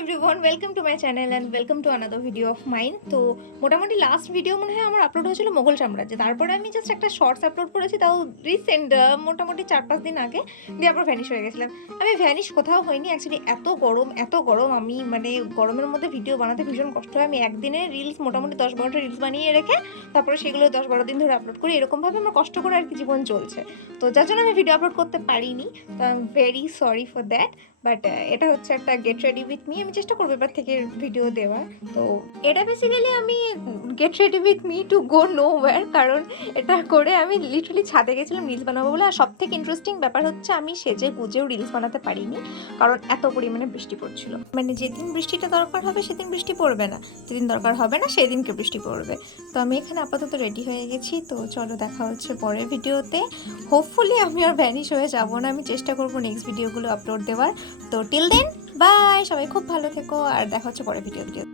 Everyone, welcome to my channel and welcome to another video of mine. তো মোটামুটি last video মনে হয় আমার আপলোড হয়েছিল মোগল সাম্রাজ্যে। তারপরে আমি জাস্ট একটা শর্টস আপলোড করেছি, তাও রিসেন্ট, মোটামুটি 4-5 দিন আগে। দিয়ে আবার ভ্যানিশ হয়ে গেছিলাম। আমি ভ্যানিশ কোথাও হয়নি অ্যাকচুয়ালি। এত গরম আমি মানে গরমের মধ্যে ভিডিও বানাতে ভীষণ কষ্ট হয়। আমি একদিনে রিলস মোটামুটি 10-12টা রিলস বানিয়ে রেখে তারপরে সেগুলো 10-12 দিন ধরে আপলোড করি। এরকমভাবে আমার কষ্ট করে আর কি জীবন চলছে। তো যার জন্য আমি ভিডিও আপলোড করতে পারিনি। তো I am very sorry for that. But এটা হচ্ছে একটা গেট রেডি উইথ মি। আমি চেষ্টা করবো এবার থেকে ভিডিও দেওয়ার। তো এটা বেসিক্যালি আমি get ready with me to go no wire, কারণ এটা করে আমি লিটারালি ছাদে গেছিলাম রিলস বানাবো বলে। আর সব থেকে ইন্টারেস্টিং ব্যাপার হচ্ছে আমি সেজে গুজেও রিলস বানাতে পারিনি, কারণ এত পরিমাণে বৃষ্টি পড়ছিল। মানে যেদিন বৃষ্টিটা দরকার হবে সেদিন বৃষ্টি পড়বে না, যেদিন দরকার হবে না সেদিনকে বৃষ্টি পড়বে। তো আমি এখানে আপাতত রেডি হয়ে গেছি। তো চলো দেখা হচ্ছে পরের ভিডিওতে। হোপফুলি আমি আর ভ্যানিশ হয়ে যাবো না। আমি চেষ্টা করবো নেক্সট ভিডিওগুলো আপলোড দেওয়ার। তো টিল দেন বাই, সবাই খুব ভালো থেকো আর দেখা হচ্ছে পরের ভিডিও।